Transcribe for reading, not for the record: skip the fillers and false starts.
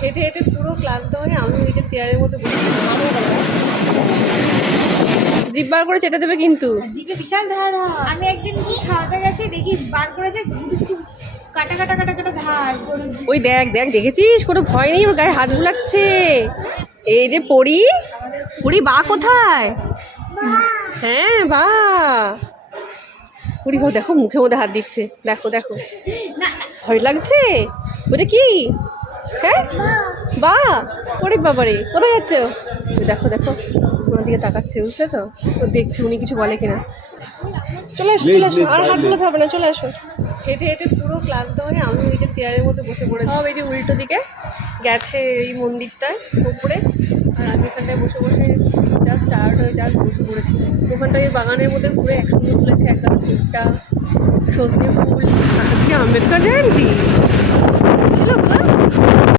হেঁটে হেঁটে পুরো ক্লান্ত হয়ে আমি ওইটা চেয়ারের মধ্যে বসে জিভ বার করে চেটে দেবে কিন্তু। জিভে বিশাল ধার হয়। আমি একদিন কি খাওয়াতে গেছি দেখি বার করেছে কাটা কাটা কাটা কাটা ধার। ওই দেখ দেখ দেখেছিস, কোনো ভয় নেই, ওর গায়ে হাত বুলাচ্ছে। এই যে পড়ি পড়ি, বা কোথায়? হ্যাঁ বা পড়ি, দেখো মুখে মধ্যে হাত দিচ্ছে, দেখো দেখো, ভয় লাগছে। ওটা কি? হ্যাঁ বা পড়ি বাবারে, কোথায় যাচ্ছে ও? দেখো দেখো ওনার দিকে তাকাচ্ছে, বুঝলে তো? ও দেখছে উনি কিছু বলে কিনা। চলে আসো চলে আসো, আর হাত বুলাতে হবে না, চলে আসো। হেঁটে হেঁটে পুরো ক্লান্ত হয়ে আমি ওই যে চেয়ারের মধ্যে বসে পড়েছি। সব এই যে উল্টো দিকে গেছে এই মন্দিরটায় উপরে, আর আমি এখানটায় বসে বসে জাস্ট টায়ার্ড হয়ে জাস্ট বসে পড়েছি। ওখানটায় বাগানের মধ্যে ঘুরে একসঙ্গে তুলেছে একটা ফুলটা, সজনে ফুল। আজকে আম্বেদকর জয়ন্তী ছিল না?